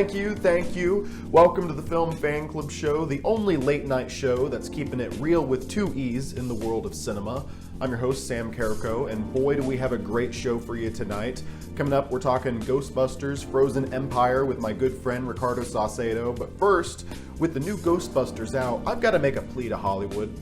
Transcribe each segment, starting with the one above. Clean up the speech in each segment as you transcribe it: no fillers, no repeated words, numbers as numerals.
Thank you. Welcome to the Film Fan Club Show, the only late night show that's keeping it real with two E's in the world of cinema. I'm your host, Sam Carrico, and boy do we have a great show for you tonight. Coming up, we're talking Ghostbusters, Frozen Empire with my good friend Ricardo Saucedo. But first, with the new Ghostbusters out, I've got to make a plea to Hollywood.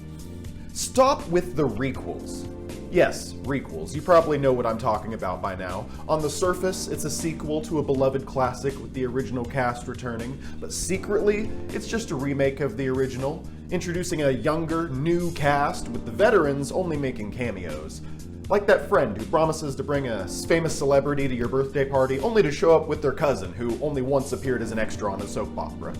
Stop with the requels. Yes, requels. You probably know what I'm talking about by now. On the surface, it's a sequel to a beloved classic with the original cast returning, but secretly, it's just a remake of the original, introducing a younger, new cast with the veterans only making cameos. Like that friend who promises to bring a famous celebrity to your birthday party only to show up with their cousin who only once appeared as an extra on a soap opera.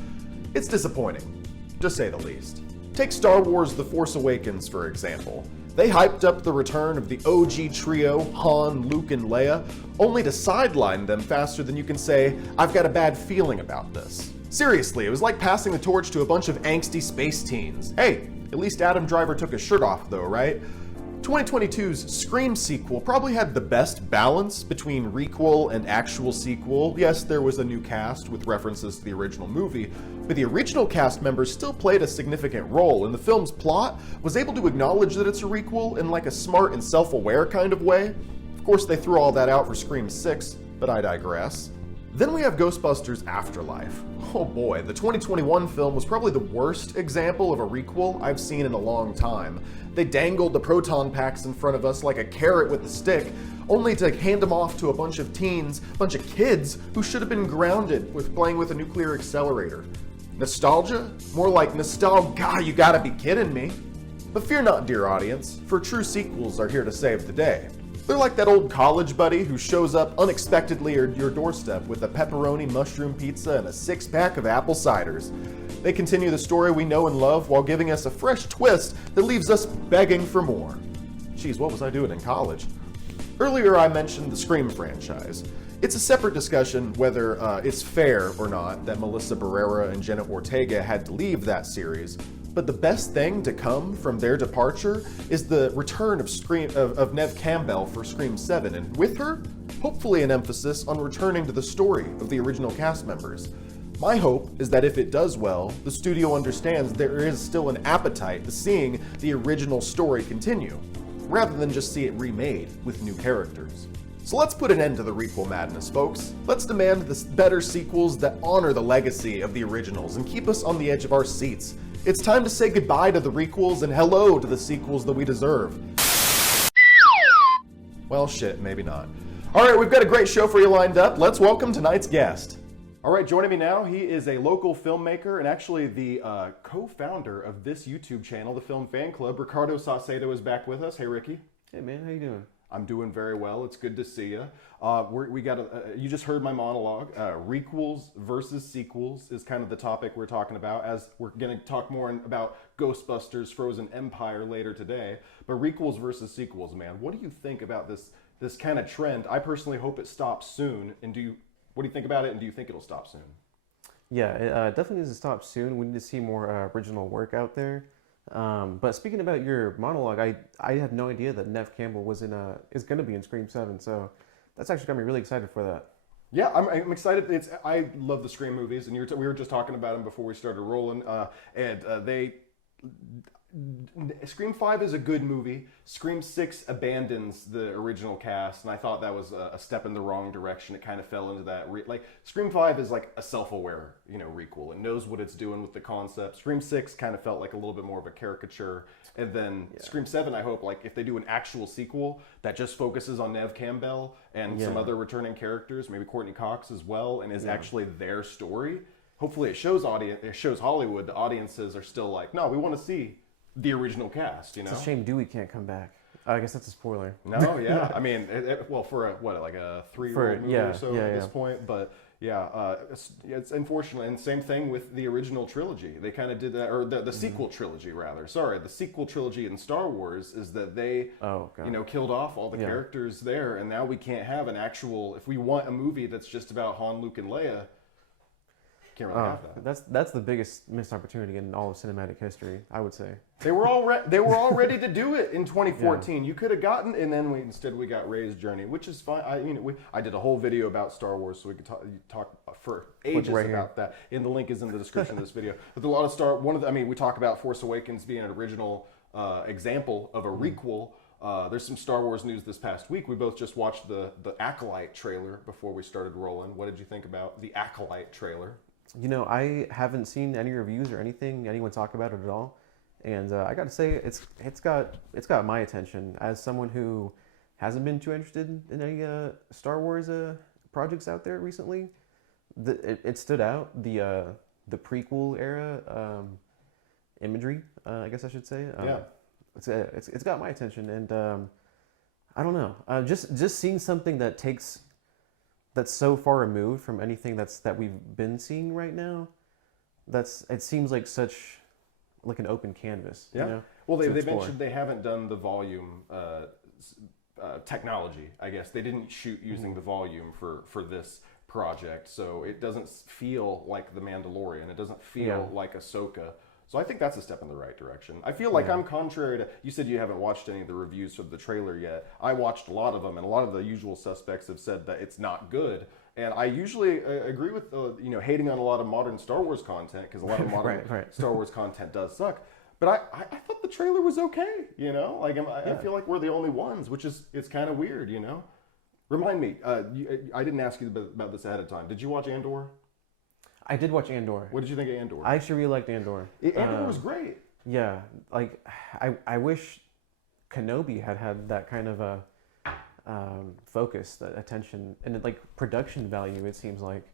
It's disappointing, to say the least. Take Star Wars The Force Awakens, for example. They hyped up the return of the OG trio, Han, Luke, and Leia, only to sideline them faster than you can say, I've got a bad feeling about this. Seriously, it was like passing the torch to a bunch of angsty space teens. Hey, at least Adam Driver took his shirt off though, right? 2022's Scream sequel probably had the best balance between requel and actual sequel. Yes, there was a new cast with references to the original movie, but the original cast members still played a significant role, and the film's plot was able to acknowledge that it's a requel in like a smart and self-aware kind of way. Of course, they threw all that out for Scream 6, but I digress. Then we have Ghostbusters Afterlife. Oh boy, the 2021 film was probably the worst example of a requel I've seen in a long time. They dangled the proton packs in front of us like a carrot with a stick, only to hand them off to a bunch of teens, a bunch of kids who should have been grounded with playing with a nuclear accelerator. Nostalgia? More like nostalgia, you gotta be kidding me. But fear not, dear audience, for true sequels are here to save the day. They're like that old college buddy who shows up unexpectedly at your doorstep with a pepperoni mushroom pizza and a six-pack of apple ciders. They continue the story we know and love while giving us a fresh twist that leaves us begging for more. Geez, what was I doing in college? Earlier I mentioned the Scream franchise. It's a separate discussion whether it's fair or not that Melissa Barrera and Jenna Ortega had to leave that series, but the best thing to come from their departure is the return of Neve Campbell for Scream 7, and with her, hopefully an emphasis on returning to the story of the original cast members. My hope is that if it does well, the studio understands there is still an appetite to seeing the original story continue, rather than just see it remade with new characters. So let's put an end to the requel madness, folks. Let's demand the better sequels that honor the legacy of the originals and keep us on the edge of our seats. It's time to say goodbye to the requels and hello to the sequels that we deserve. Well, shit, maybe not. Alright, we've got a great show for you lined up. Let's welcome tonight's guest. Alright, joining me now, he is a local filmmaker and actually the co-founder of this YouTube channel, the Film Fan Club. Ricardo Saucedo is back with us. Hey, Ricky. Hey, man, how you doing? I'm doing very well. It's good to see you. You just heard my monologue. Requels versus sequels is kind of the topic we're talking about, as we're going to talk more about Ghostbusters, Frozen Empire later today. But requels versus sequels, man. What do you think about this kind of trend? I personally hope it stops soon. And what do you think about it? And do you think it'll stop soon? Yeah, it definitely needs to stop soon. We need to see more original work out there. But speaking about your monologue, I had no idea that Neve Campbell is going to be in Scream 7, so that's actually got me really excited for that. Yeah, I'm excited. I love the Scream movies, and we were just talking about them before we started rolling, Scream 5 is a good movie. Scream 6 abandons the original cast, and I thought that was a step in the wrong direction. It kind of fell into that. Scream 5 is like a self-aware, requel. It knows what it's doing with the concept. Scream 6 kind of felt like a little bit more of a caricature. And then Scream 7, I hope, if they do an actual sequel that just focuses on Neve Campbell and some other returning characters, maybe Courtney Cox as well, and is actually their story. Hopefully it shows Hollywood, the audiences are still like, no, we want to see the original cast, It's a shame Dewey can't come back. I guess that's a spoiler. No, yeah. I mean, for a 3-year-old movie or so at this point. But it's unfortunate. And same thing with the original trilogy. They kind of did that, or the sequel trilogy rather. Sorry, the sequel trilogy in Star Wars is that they, killed off all the characters there, and now we can't have an actual. If we want a movie that's just about Han, Luke, and Leia, Can't really have that. That's the biggest missed opportunity in all of cinematic history, I would say. They were all ready to do it in 2014. You could have gotten, and then instead we got Rey's journey, which is fine. I did a whole video about Star Wars, so we could talk for ages about that. And the link is in the description of this video. But a lot of we talk about Force Awakens being an original example of a requel. There's some Star Wars news this past week. We both just watched the Acolyte trailer before we started rolling. What did you think about the Acolyte trailer? I haven't seen any reviews or anyone talk about it at all, and I got to say it's got my attention as someone who hasn't been too interested in any Star Wars projects out there recently. It stood out, the prequel era imagery, I guess I should say. It's got my attention, and I don't know, just seeing something that's so far removed from anything that we've been seeing right now. It seems like such like an open canvas. Yeah. Well, they mentioned they haven't done the volume technology. I guess they didn't shoot using the volume for this project, so it doesn't feel like The Mandalorian. It doesn't feel like Ahsoka. So I think that's a step in the right direction. I feel like I'm contrary to, you said you haven't watched any of the reviews for the trailer yet. I watched a lot of them, and a lot of the usual suspects have said that it's not good. And I usually agree with hating on a lot of modern Star Wars content, because a lot of modern Star Wars content does suck. But I thought the trailer was okay. I feel like we're the only ones, which it's kind of weird. Remind me, I didn't ask you about this ahead of time. Did you watch Andor? I did watch Andor. What did you think of Andor? I actually really liked Andor. Andor was great. Yeah, like I wish Kenobi had that kind of a focus, that attention, and like production value. It seems like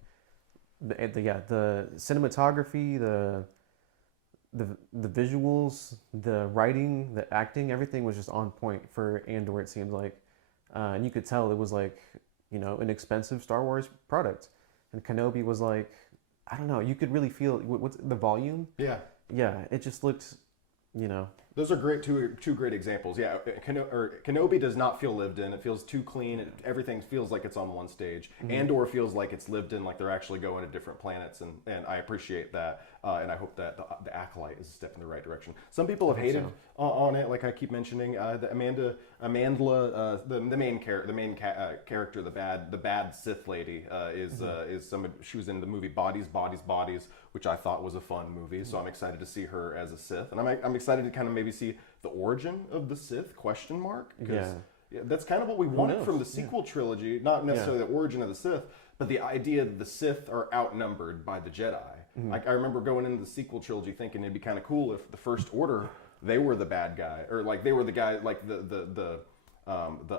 the cinematography, the visuals, the writing, the acting, everything was just on point for Andor. It seems like, and you could tell it was like an expensive Star Wars product, and Kenobi was like, I don't know. You could really feel what's the volume. Yeah. It just looked, Those are great two great examples. Yeah, Kenobi does not feel lived in. It feels too clean. Everything feels like it's on one stage. Andor feels like it's lived in, like they're actually going to different planets, and I appreciate that. And I hope that the Acolyte is a step in the right direction. Some people have hated on it, like I keep mentioning. The Amandla, the main character, the bad Sith lady, she was in the movie Bodies, which I thought was a fun movie. So I'm excited to see her as a Sith, and I'm excited to kind of maybe see the origin of the Sith ? Because that's kind of what we wanted from the sequel trilogy. Not necessarily the origin of the Sith, but the idea that the Sith are outnumbered by the Jedi. Like I remember going into the sequel trilogy thinking it'd be kind of cool if the First Order, they were the bad guy, or like they were the guy, like the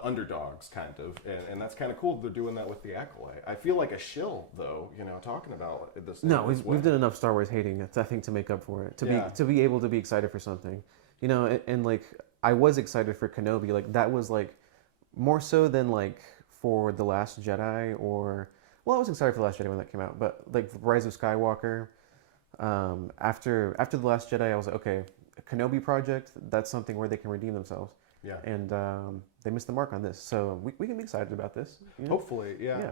underdogs kind of, and that's kind of cool. They're doing that with the Acolyte. I feel like a shill though, talking about this. No, we've done enough Star Wars hating, I think, to make up for it. To be able to be excited for something, and like I was excited for Kenobi. Like that was like more so than like for The Last Jedi or. Well, I was excited for The Last Jedi when that came out, but like Rise of Skywalker, after The Last Jedi, I was like, okay, a Kenobi project, that's something where they can redeem themselves. Yeah. And they missed the mark on this, so we can be excited about this. Hopefully, yeah.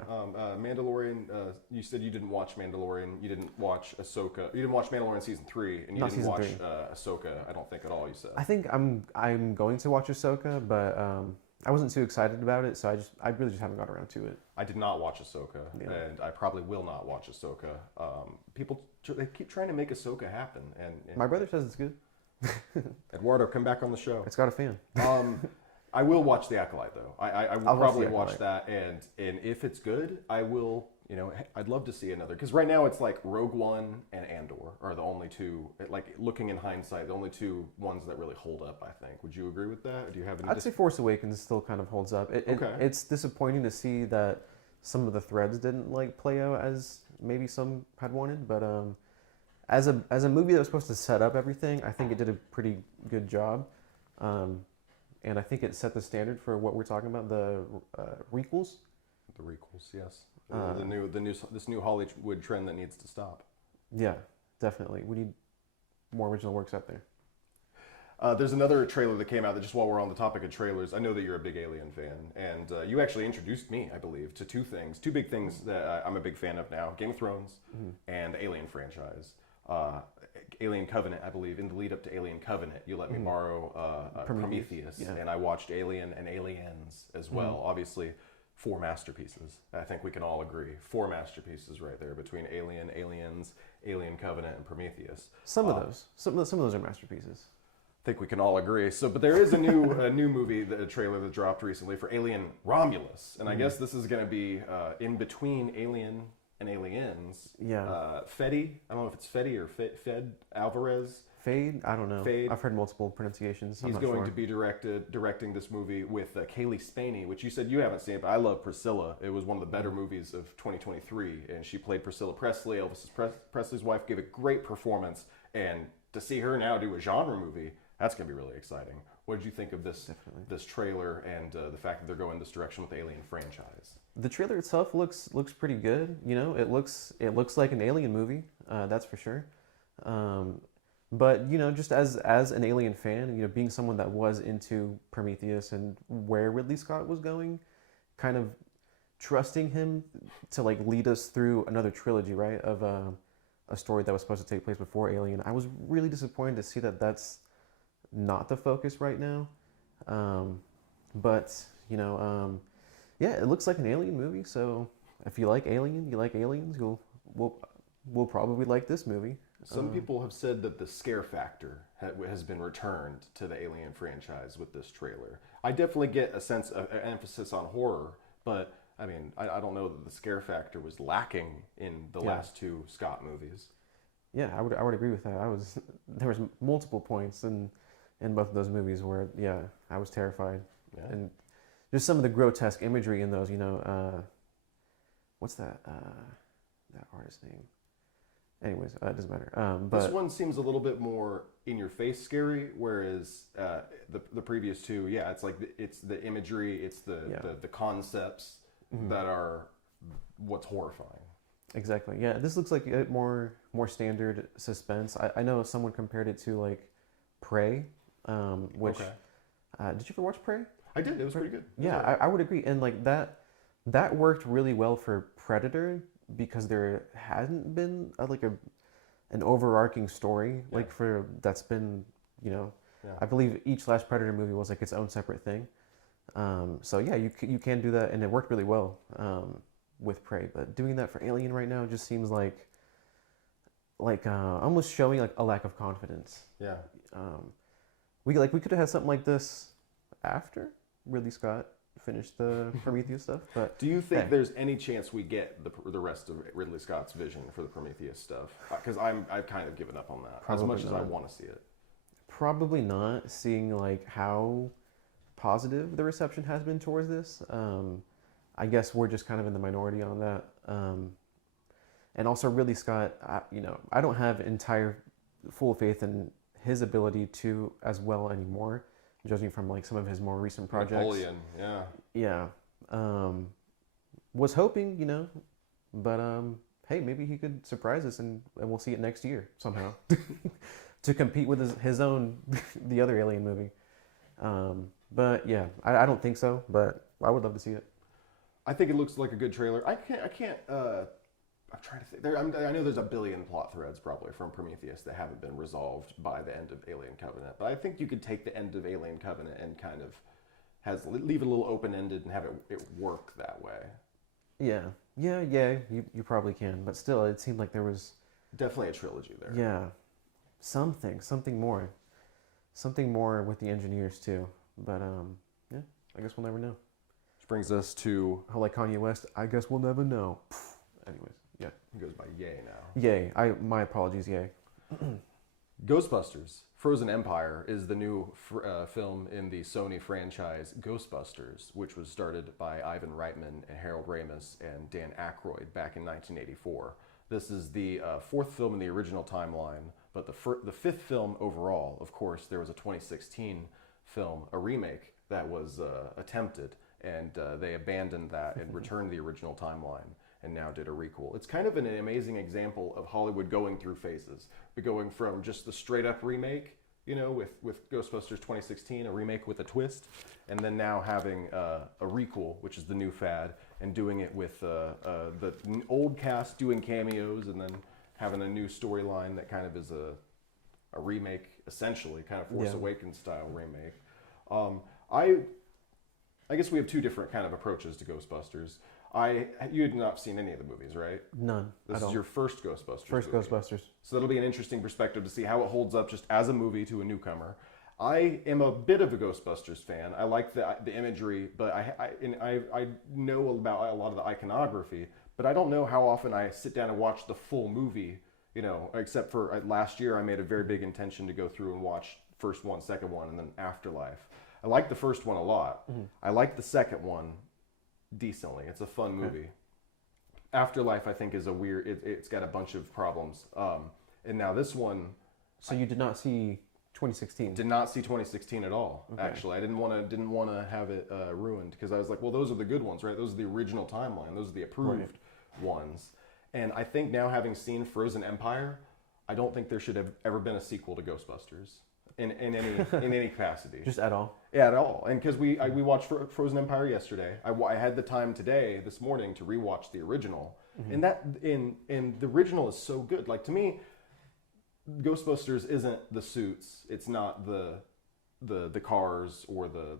Mandalorian, you said you didn't watch Mandalorian, you didn't watch Ahsoka, you didn't watch Mandalorian Season 3, and you didn't watch Ahsoka, I don't think at all, you said. I think I'm going to watch Ahsoka, but I wasn't too excited about it, so I really just haven't got around to it. I did not watch Ahsoka, and I probably will not watch Ahsoka. People, they keep trying to make Ahsoka happen, and my brother says it's good. Eduardo, come back on the show. It's got a fan. I will watch The Acolyte though. I will probably watch that, and if it's good, I will. I'd love to see another, because right now it's like Rogue One and Andor are the only two. Like looking in hindsight, the only two ones that really hold up. I think. Would you agree with that? Do you have any? I'd say Force Awakens still kind of holds up. It's disappointing to see that some of the threads didn't like play out as maybe some had wanted, but as a movie that was supposed to set up everything, I think it did a pretty good job, and I think it set the standard for what we're talking about, the requels. The requels, yes. This new Hollywood trend that needs to stop. Yeah, definitely. We need more original works out there. There's another trailer that came out that just while we're on the topic of trailers, I know that you're a big Alien fan, and you actually introduced me, I believe, to two big things that I'm a big fan of now: Game of Thrones and the Alien franchise. Alien Covenant, I believe, in the lead up to Alien Covenant, you let me borrow Prometheus, and I watched Alien and Aliens as well. Obviously, 4 masterpieces. I think we can all agree. 4 masterpieces right there between Alien, Aliens, Alien Covenant, and Prometheus. Some of those are masterpieces. I think we can all agree. So, but there is a new movie, a trailer that dropped recently for Alien Romulus, and I guess this is going to be in between Alien and Aliens. Yeah. Fede, I don't know if it's Fede or Fed Alvarez. Fade? I don't know. Fade. I've heard multiple pronunciations. He's going to be directing this movie with Kaylee Spaney, which you said you haven't seen, but I love Priscilla. It was one of the better movies of 2023, and she played Priscilla Presley, Elvis Presley's wife, gave a great performance, and to see her now do a genre movie, that's going to be really exciting. What did you think of this trailer and the fact that they're going this direction with the Alien franchise? The trailer itself looks pretty good. You know, it looks like an Alien movie. That's for sure. But you know, just as an Alien fan, you know, being someone that was into Prometheus and where Ridley Scott was going, kind of trusting him to like lead us through another trilogy, right, of a story that was supposed to take place before Alien. I was really disappointed to see that that's not the focus right now. But you know, yeah, it looks like an Alien movie. So if you like Alien, you like Aliens, we'll probably like this movie. Some people have said that the scare factor has been returned to the Alien franchise with this trailer. I definitely get a sense of an emphasis on horror, but I mean, I don't know that the scare factor was lacking in the last 2 Scott movies. Yeah, I would agree with that. There was multiple points in both of those movies where I was terrified, and just some of the grotesque imagery in those. You know, what's that artist's name? Anyways, it doesn't matter. But this one seems a little bit more in your face scary, whereas the previous 2, it's like it's the imagery, it's the concepts that are what's horrifying. Exactly. Yeah, this looks like a more standard suspense. I know someone compared it to like Prey, which did you ever watch Prey? I did. It was pretty good. Yeah, I would agree. And like that worked really well for Predator, because there hasn't been an overarching story that's been, you know, I believe each last Predator movie was like its own separate thing. So yeah, you can do that, and it worked really well with Prey. But doing that for Alien right now just seems like almost showing like a lack of confidence. Yeah. We could have had something like this after Ridley Scott finished the Prometheus stuff. But do you think there's any chance we get the rest of Ridley Scott's vision for the Prometheus stuff? Because I've kind of given up on that as much as I want to see it. Probably not, seeing like how positive the reception has been towards this. I guess we're just kind of in the minority on that. And also Ridley Scott, I don't have full faith in his ability to as well anymore, judging from like some of his more recent projects. Napoleon, yeah. Was hoping, you know, but hey, maybe he could surprise us and we'll see it next year somehow to compete with his own the other Alien movie. But yeah, I don't think so, but I would love to see it. I think it looks like a good trailer. I'm trying to think. I know there's a billion plot threads probably from Prometheus that haven't been resolved by the end of Alien Covenant. But I think you could take the end of Alien Covenant and kind of leave it a little open-ended and have it work that way. Yeah. You probably can, but still, it seemed like there was definitely a trilogy there. Yeah, something more with the engineers too. But yeah, I guess we'll never know. Which brings us to like Kanye West. I guess we'll never know. Anyways. Yeah. It goes by Yay now. Yay. My apologies, Yay. Ghostbusters Frozen Empire is the new film in the Sony franchise Ghostbusters, which was started by Ivan Reitman and Harold Ramis and Dan Aykroyd back in 1984. This is the 4th film in the original timeline, but the 5th film overall. Of course, there was a 2016 film, a remake, that was attempted, and they abandoned that and returned the original timeline, and now did a requel. It's kind of an amazing example of Hollywood going through phases. We're going from just the straight up remake you know, with Ghostbusters 2016, a remake with a twist, and then now having a requel, which is the new fad, and doing it with the old cast doing cameos, and then having a new storyline that kind of is a remake, essentially, kind of Force Awakens style remake. I guess we have two different kind of approaches to Ghostbusters. You had not seen any of the movies, right? None. This is your first Ghostbusters First movie. Ghostbusters. So that'll be an interesting perspective to see how it holds up just as a movie to a newcomer. I am a bit of a Ghostbusters fan. I like the imagery, but I know about a lot of the iconography, but I don't know how often I sit down and watch the full movie, you know, except for last year I made a very big intention to go through and watch first one, second one, and then Afterlife. I like the first one a lot. Mm-hmm. I like the second one decently. It's a fun movie. Afterlife, I think, is a weird. It's got a bunch of problems. And now this one. So you did not see 2016? Did not see 2016 at all. Okay. Actually, I didn't want to have it ruined because I was like, well, those are the good ones, right? Those are the original timeline. Those are the approved ones. And I think now, having seen Frozen Empire, I don't think there should have ever been a sequel to Ghostbusters in any capacity. Just at all. Yeah, at all. And because we watched Frozen Empire yesterday, I had the time this morning, to rewatch the original, and the original is so good. Like, to me, Ghostbusters isn't the suits. It's not the cars or the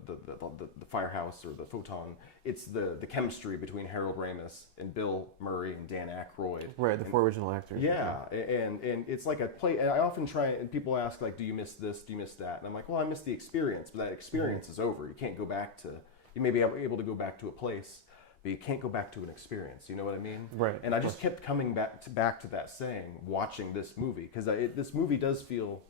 firehouse or the photon. It's the chemistry between Harold Ramis and Bill Murray and Dan Aykroyd. Right, the four original actors. Yeah, and it's like a play. And I often try, and people ask, like, do you miss this? Do you miss that? And I'm like, well, I miss the experience, but that experience is over. You can't go back to. You may be able to go back to a place, but you can't go back to an experience. You know what I mean? Right. And I just kept coming back to that saying, watching this movie, because this movie does feel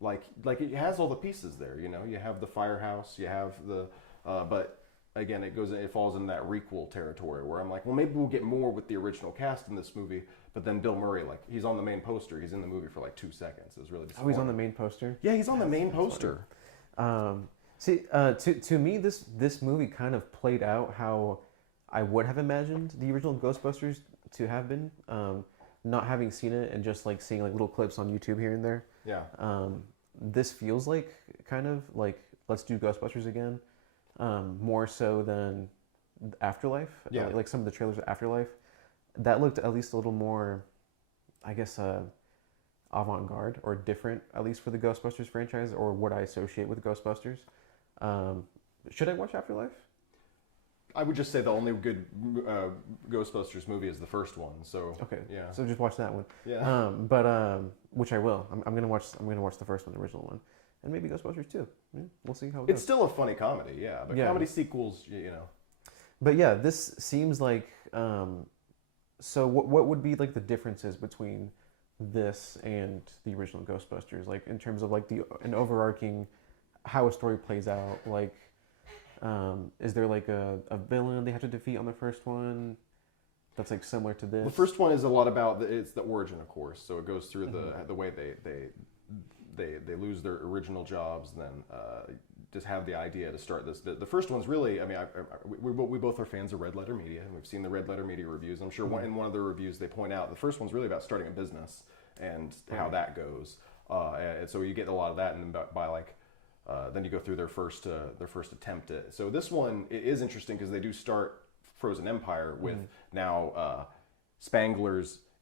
like it has all the pieces there. You know, you have the firehouse, you have the, but again, it falls in that requel territory where I'm like, well, maybe we'll get more with the original cast in this movie. But then Bill Murray, like, he's on the main poster. He's in the movie for like 2 seconds. It was really disappointing. Oh, he's on the main poster? Yeah, he's on the main poster. To me, this movie kind of played out how I would have imagined the original Ghostbusters to have been. Not having seen it and just like seeing like little clips on YouTube here and there. Yeah. This feels like kind of like, let's do Ghostbusters again, more so than Afterlife. Yeah. Like some of the trailers of Afterlife, that looked at least a little more, I guess, avant-garde or different, at least for the Ghostbusters franchise or what I associate with Ghostbusters. Should I watch Afterlife? I would just say the only good Ghostbusters movie is the first one. So okay, yeah. So just watch that one. Yeah. Which I will. I'm gonna watch the first one, the original one, and maybe Ghostbusters 2. Yeah, we'll see how it goes. It's still a funny comedy, yeah. But comedy sequels, you know. But yeah, this seems like. So what would be like the differences between this and the original Ghostbusters, like in terms of like an overarching how a story plays out, like. Is there like a villain they have to defeat on the first one that's like similar to this? The first one is a lot about it's the origin, of course. So it goes through the way they lose their original jobs and then just have the idea to start this. The first one's really, I mean, we both are fans of Red Letter Media, and we've seen the Red Letter Media reviews. I'm sure in one of their reviews they point out the first one's really about starting a business and how that goes. And so you get a lot of that, and then by like. Then you go through their first attempt at. So this one it is interesting because they do start Frozen Empire with now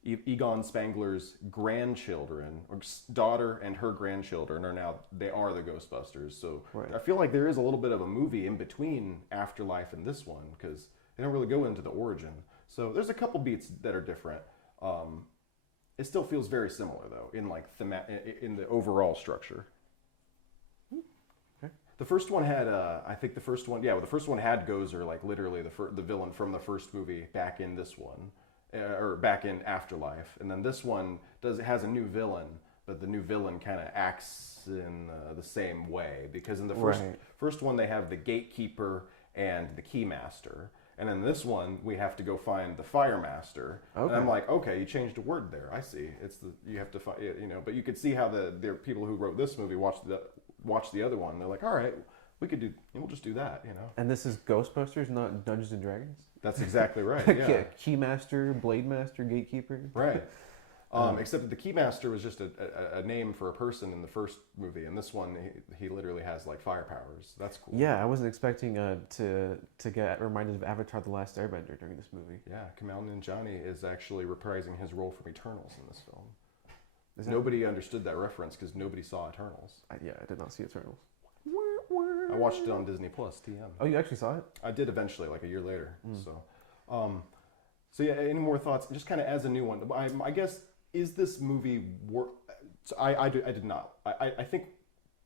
Egon Spangler's grandchildren, or daughter and her grandchildren they are the Ghostbusters. So I feel like there is a little bit of a movie in between Afterlife and this one because they don't really go into the origin. So there's a couple beats that are different. It still feels very similar though in like in the overall structure. The first one had, the first one had Gozer, like literally the villain from the first movie back in this one, or back in Afterlife. And then this one has a new villain, but the new villain kind of acts in the same way. Because in the first one, they have the gatekeeper and the keymaster. And in this one, we have to go find the fire master. Okay. And I'm like, okay, you changed a word there. I see. You have to find, you know. But you could see how the people who wrote this movie watched the other one. They're like, all right, we'll just do that, you know. And this is Ghostbusters, not Dungeons and Dragons. That's exactly right. Yeah. Keymaster, Blade Master, Gatekeeper. Right. Except that the Keymaster was just a name for a person in the first movie. In this one, he literally has like fire powers. That's cool. Yeah, I wasn't expecting to get reminded of Avatar: The Last Airbender during this movie. Yeah, Kumail Nanjiani is actually reprising his role from Eternals in this film. Nobody understood that reference because nobody saw Eternals. I did not see Eternals. I watched it on Disney Plus, TM. Oh, you actually saw it? I did eventually, like a year later. So yeah, any more thoughts? Just kind of as a new one, I guess, is this movie worth? I did not. I think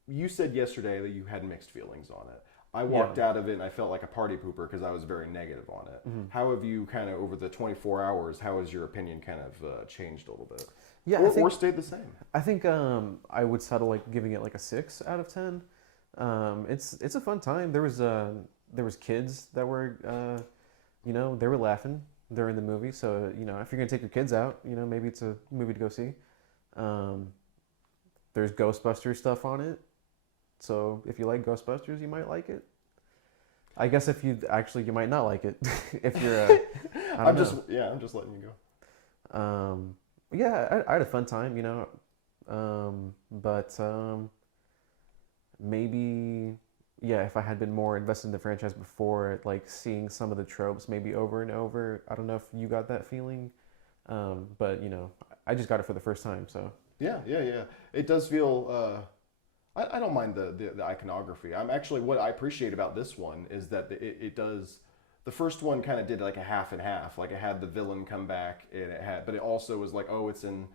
you said yesterday that you had mixed feelings on it. I walked out of it and I felt like a party pooper because I was very negative on it. How have you kind of, over the 24 hours, how has your opinion kind of changed a little bit? Yeah, or stayed the same? I think I would settle like giving it like a 6 out of 10. It's a fun time. There was kids that were, they were laughing during the movie. So, if you're going to take your kids out, maybe it's a movie to go see. There's Ghostbusters stuff on it. So if you like Ghostbusters, you might like it. I guess you might not like it if you're. I'm just letting you go. I had a fun time, but maybe, if I had been more invested in the franchise before, like seeing some of the tropes maybe over and over. I don't know if you got that feeling, but I just got it for the first time, so. Yeah. It does feel. I don't mind the iconography. I'm actually, what I appreciate about this one is that it does. The first one kind of did like a half and half. Like it had the villain come back, and but it also was like, it's in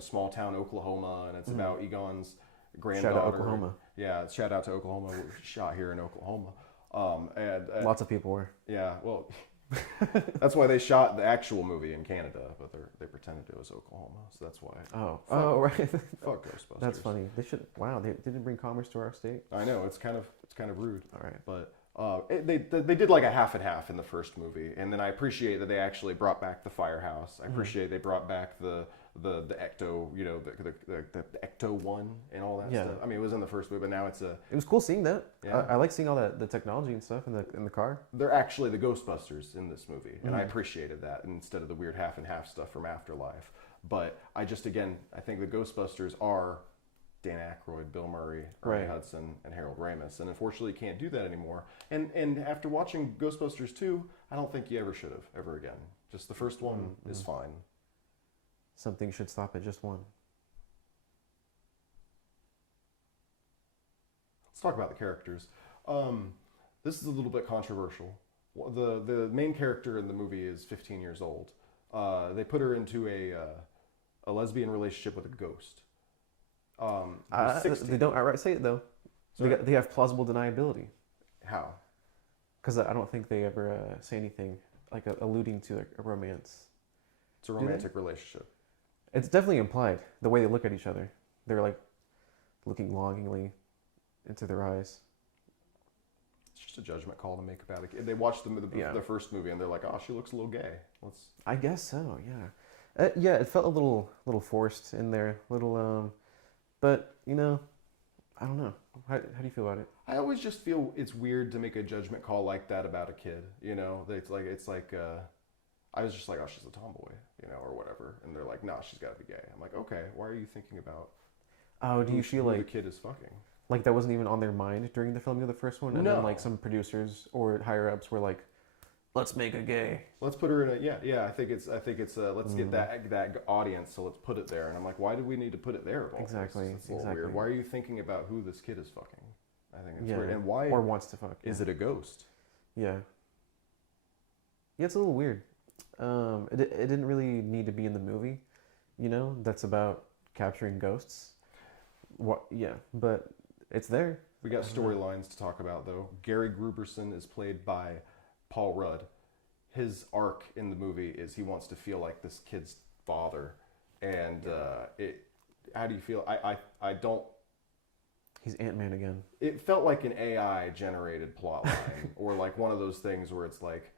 small town Oklahoma, and it's about Egon's granddaughter. Shout out Oklahoma. Yeah, shout out to Oklahoma. Shot here in Oklahoma, and lots of people were. Yeah, well. That's why they shot the actual movie in Canada, but they pretended it was Oklahoma, so that's why. Right. Fuck Ghostbusters. That's funny. They should. Wow, they didn't bring commerce to our state. I know, it's kind of rude. All right, but they did like a half and half in the first movie, and then I appreciate that they actually brought back the firehouse. I appreciate they brought back the ecto, the ecto one and all that stuff. I mean, it was in the first movie, but now it's a. It was cool seeing that. Yeah. I like seeing all the technology and stuff in the car. They're actually the Ghostbusters in this movie, and I appreciated that instead of the weird half and half stuff from Afterlife. But I think the Ghostbusters are Dan Aykroyd, Bill Murray, Ernie Hudson, and Harold Ramis, and unfortunately, you can't do that anymore. And after watching Ghostbusters 2, I don't think you ever should have ever again. Just the first one is fine. Something should stop at just one. Let's talk about the characters. This is a little bit controversial. The main character in the movie is 15 years old. They put her into a lesbian relationship with a ghost. They don't outright say it though. They have plausible deniability. How? Because I don't think they ever say anything like alluding to a romance. It's a romantic relationship. It's definitely implied, the way they look at each other. They're like looking longingly into their eyes. It's just a judgment call to make about it. They watched the first movie and they're like, she looks a little gay. I guess so, yeah. It felt a little forced in there, but I don't know. How do you feel about it? I always just feel it's weird to make a judgment call like that about a kid. It's like I was just like, she's a tomboy, or whatever. And they're like, she's got to be gay. I'm like, okay, why are you thinking about do you feel like the kid is fucking? Like that wasn't even on their mind during the filming of the first one? And then like some producers or higher-ups were like, let's make a gay. Let's put her in I think it's let's get that audience, so let's put it there. And I'm like, why do we need to put it there? Exactly. It's a little weird. Why are you thinking about who this kid is fucking? I think it's weird. And why or wants to fuck. Is it a ghost? Yeah. Yeah, it's a little weird. It didn't really need to be in the movie, that's about capturing ghosts. But it's there. We got storylines to talk about though. Gary Gruberson is played by Paul Rudd. His arc in the movie is he wants to feel like this kid's father, and how do you feel? I don't. He's Ant-Man again. It felt like an AI generated plot line, or like one of those things where it's like,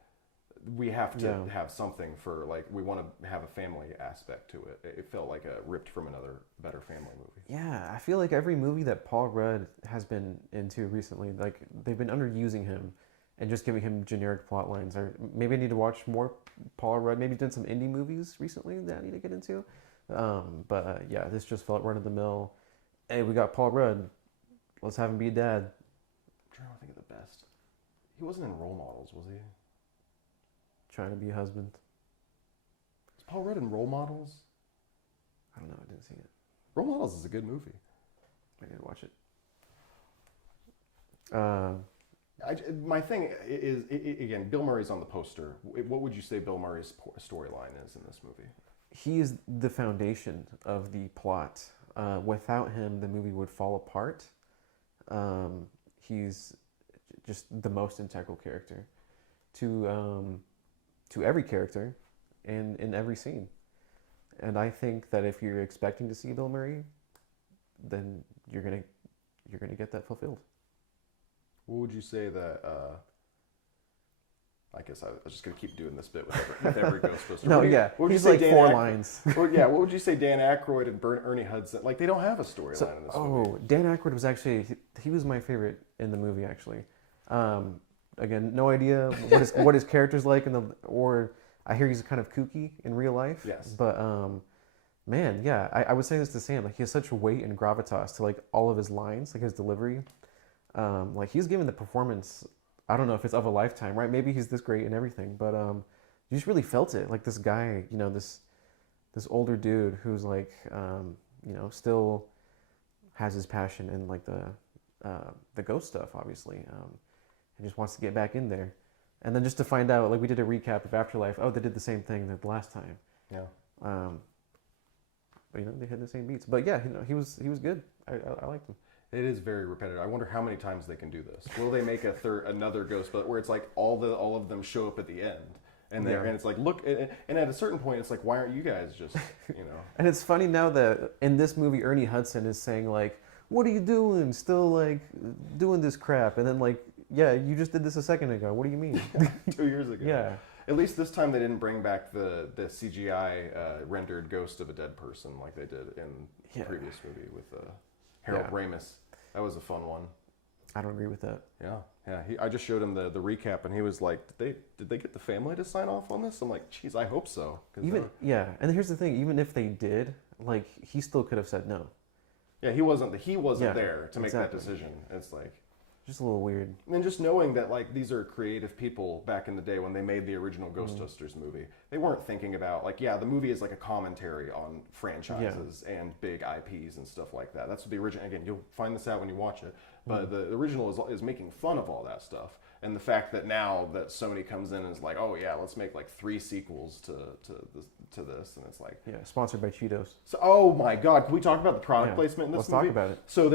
we have to have something for, like, we want to have a family aspect to it. It felt like a ripped from another better family movie. Yeah, I feel like every movie that Paul Rudd has been into recently, like, they've been underusing him and just giving him generic plot lines. Or maybe I need to watch more Paul Rudd. Maybe done some indie movies recently that I need to get into. But yeah, this just felt run of the mill. Hey, we got Paul Rudd. Let's have him be dad. I'm trying to think of the best. He wasn't in Role Models, was he? Trying to be a husband. Was Paul Rudd in Role Models? I don't know. I didn't see it. Role Models is a good movie. I did watch it. My thing is, again, Bill Murray's on the poster. What would you say Bill Murray's storyline is in this movie? He is the foundation of the plot. Without him, the movie would fall apart. He's just the most integral character to every character and in every scene. And I think that if you're expecting to see Bill Murray, then you're gonna get that fulfilled. What would you say that? I guess I was just gonna keep doing this bit with every Ghostbuster. No, what would he's you say, like Dan 4 lines. What would you say Dan Aykroyd and Ernie Hudson? Like, they don't have a storyline in this movie. Oh, Dan Aykroyd was actually he was my favorite in the movie actually. Again, no idea what his character's like or I hear he's kind of kooky in real life. Yes. But man, yeah, I was saying this to Sam. Like, he has such weight and gravitas to like all of his lines, like his delivery. Like, he's given the performance. I don't know if it's of a lifetime, right? Maybe he's this great and everything, but you just really felt it. Like, this guy, this older dude who's like, still has his passion in like the ghost stuff, obviously, and just wants to get back in there. And then just to find out, like, we did a recap of Afterlife. Oh, they did the same thing the last time. Yeah. But they had the same beats. But yeah, he was good. I liked him. It is very repetitive. I wonder how many times they can do this. Will they make another Ghostbuster where it's like all of them show up at the end, and and it's like, look, and at a certain point it's like, why aren't you guys just And it's funny now that in this movie Ernie Hudson is saying like, what are you doing? Still like doing this crap? And then like, yeah, you just did this a second ago. What do you mean? 2 years ago. Yeah. At least this time they didn't bring back the CGI rendered ghost of a dead person like they did in the previous movie with Harold Ramis. That was a fun one. I don't agree with that. Yeah. I just showed him the recap, and he was like, "Did they get the family to sign off on this?" I'm like, "Geez, I hope so." And here's the thing: even if they did, like, he still could have said no. Yeah, he wasn't there to make that decision. It's like, just a little weird. And then just knowing that, like, these are creative people back in the day when they made the original Ghostbusters movie. They weren't thinking about, like, the movie is like a commentary on franchises and big IPs and stuff like that. That's what the original, again, you'll find this out when you watch it, but the original is making fun of all that stuff. And the fact that now that Sony comes in and is like, oh yeah, let's make like 3 sequels to this, and it's like, sponsored by Cheetos. So, oh my God, can we talk about the product placement in this movie? Let's talk about it. So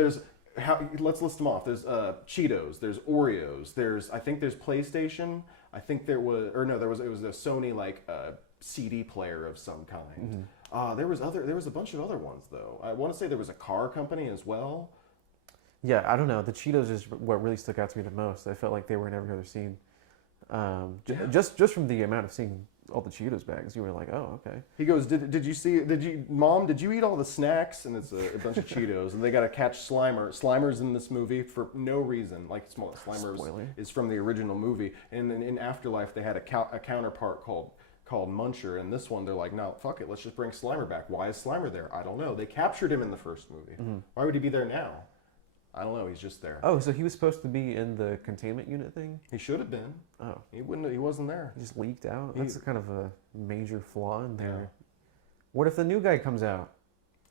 let's list them off. There's Cheetos, there's Oreos, I think there's PlayStation. I think it was a Sony like CD player of some kind. There was a bunch of other ones though. I want to say there was a car company as well. Yeah, I don't know. The Cheetos is what really stuck out to me the most. I felt like they were in every other scene. Just from the amount of seeing all the Cheetos bags, you were like, oh, okay. He goes, did you eat all the snacks? And it's a bunch of Cheetos, and they got to catch Slimer's in this movie for no reason. Like, Slimer's is from the original movie, and in Afterlife they had a counterpart called Muncher, and this one they're like, no, fuck it, let's just bring Slimer back. Why is Slimer there? I don't know. They captured him in the first movie. Why would he be there now? I don't know. He's just there. Oh, so he was supposed to be in the containment unit thing? He should have been. Oh, he wasn't there. He just leaked out. That's kind of a major flaw in there. Yeah. What if the new guy comes out?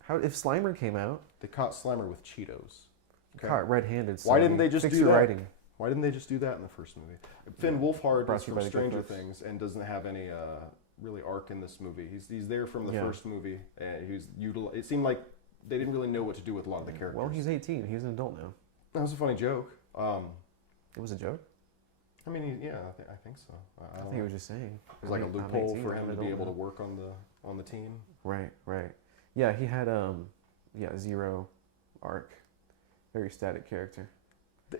If Slimer came out? They caught Slimer with Cheetos. Okay. Caught red-handed. Why didn't they just do that? Writing. Why didn't they just do that in the first movie? Finn Wolfhard is from Stranger Things and doesn't have any really arc in this movie. He's there from the first movie, and it seemed like they didn't really know what to do with a lot of the characters. Well, he's 18. He's an adult now. That was a funny joke. It was a joke? I mean, I think so. I think he was just saying. It was like a loophole for him to be able to work on the team. Right. Yeah, he had zero arc. Very static character.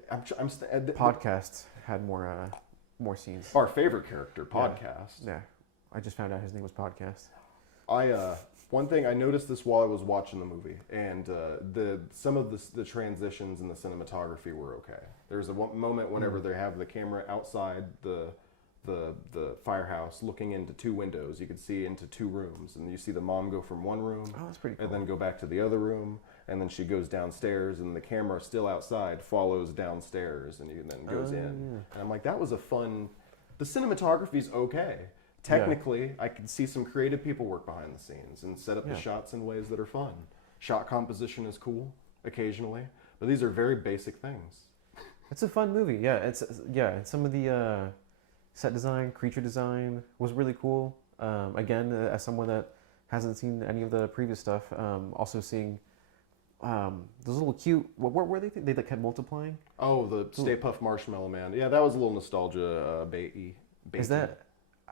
Podcast had more scenes. Our favorite character, Podcast. Yeah. I just found out his name was Podcast. One thing I noticed this while I was watching the movie, and some of the transitions in the cinematography were okay. There's a moment whenever they have the camera outside the the firehouse looking into 2 windows. You could see into 2 rooms, and you see the mom go from one room, Oh, that's pretty cool. and then go back to the other room, and then she goes downstairs, and the camera still outside follows downstairs, and then goes in. Yeah. And I'm like, that was a fun. The cinematography's okay. Technically, I can see some creative people work behind the scenes and set up the shots in ways that are fun. Shot composition is cool occasionally, but these are very basic things. It's a fun movie. Yeah, and some of the set design, creature design was really cool. Again, as someone that hasn't seen any of the previous stuff, also seeing those little cute. What were they? They kept multiplying. Oh, the Stay Puft Marshmallow Man. Yeah, that was a little nostalgia baity. Is that?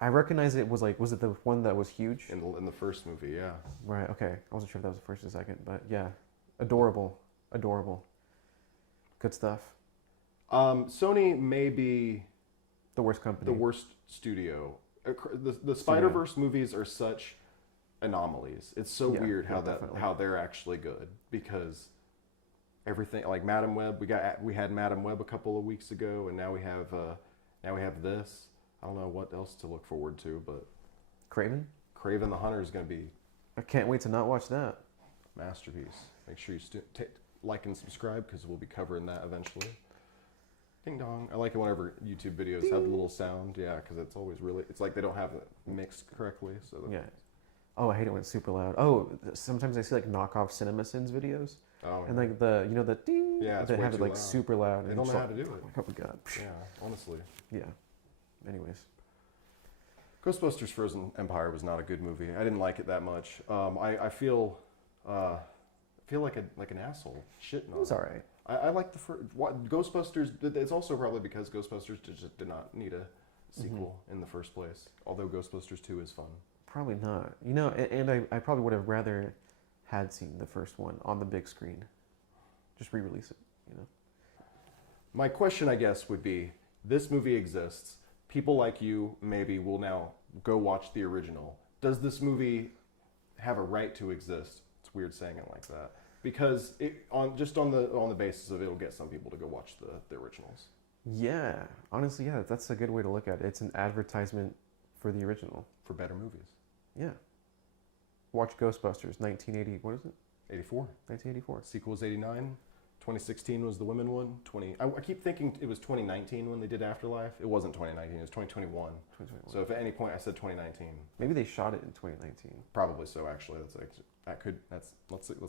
I recognize it was like. Was it the one that was huge? in the first movie? Yeah. Right. Okay. I wasn't sure if that was the first or second, but yeah, adorable. Good stuff. Sony may be The worst company. the worst studio. The Spider-Verse movies are such anomalies. It's so weird how they're actually good, because everything, like Madam Web, we had Madam Web a couple of weeks ago, and now we have this. I don't know what else to look forward to, but Craven the Hunter is going to be I can't wait to not watch that. masterpiece. Make sure you like and subscribe, because we'll be covering that eventually. Ding dong. I like it whenever YouTube videos have the little sound. Yeah, because it's always it's like they don't have it mixed correctly. So Yeah. Oh, I hate it when it's super loud. Oh, sometimes I see like knockoff CinemaSins videos, and like the ding. Yeah, it's they way have it too like loud. super loud. They and don't it's know how like, to do it. Oh my god. Yeah, honestly. Yeah. Anyways. Ghostbusters Frozen Empire was not a good movie. I didn't like it that much. I feel like an asshole shitting on It was alright. I like Ghostbusters. It's also probably because Ghostbusters just did not need a sequel in the first place. Although Ghostbusters 2 is fun. Probably not. And I probably would have rather had seen the first one on the big screen. Just re-release it, My question, I guess, would be: this movie exists. People like you maybe will now go watch the original. Does this movie have a right to exist? It's weird saying it like that, because on the basis of it'll get some people to go watch the originals. Yeah. Honestly, yeah, that's a good way to look at it. It's an advertisement for the original. For better movies. Yeah. Watch Ghostbusters, 1980. What is it? 84. 1984. Sequel was 89. 2016 was the women one. I keep thinking it was 2019 when they did Afterlife. It wasn't 2019. It was 2021. 2021. So if at any point I said 2019, Maybe they shot it in 2019. probably so. Actually, let's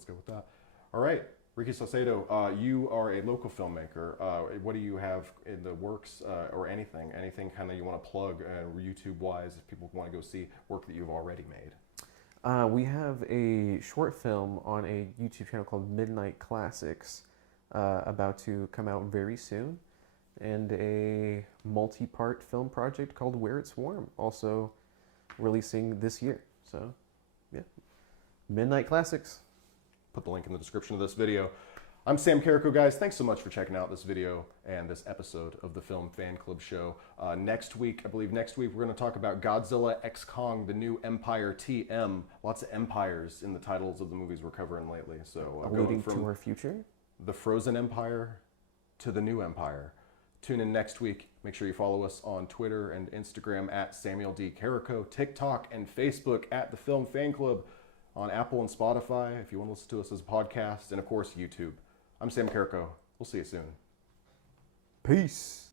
go with that. All right, Ricky Saucedo, you are a local filmmaker. What do you have in the works, or anything kind of you want to plug, YouTube wise, if people want to go see work that you've already made? We have a short film on a YouTube channel called Midnight Classics, about to come out very soon, and a multi-part film project called Where It's Warm, also releasing this year. So, yeah, Midnight Classics. Put the link in the description of this video. I'm Sam Carrico, guys. Thanks so much for checking out this video and this episode of the Film Fan Club Show. Next week, we're going to talk about Godzilla x Kong, the new Empire TM. Lots of empires in the titles of the movies we're covering lately. So Alluding to our future. The Frozen Empire to the new Empire. Tune in next week. Make sure you follow us on Twitter and Instagram at Samuel D. Carrico, TikTok and Facebook at the Film Fan Club, on Apple and Spotify if you want to listen to us as a podcast, and of course YouTube. I'm Sam Carrico. We'll see you soon. Peace.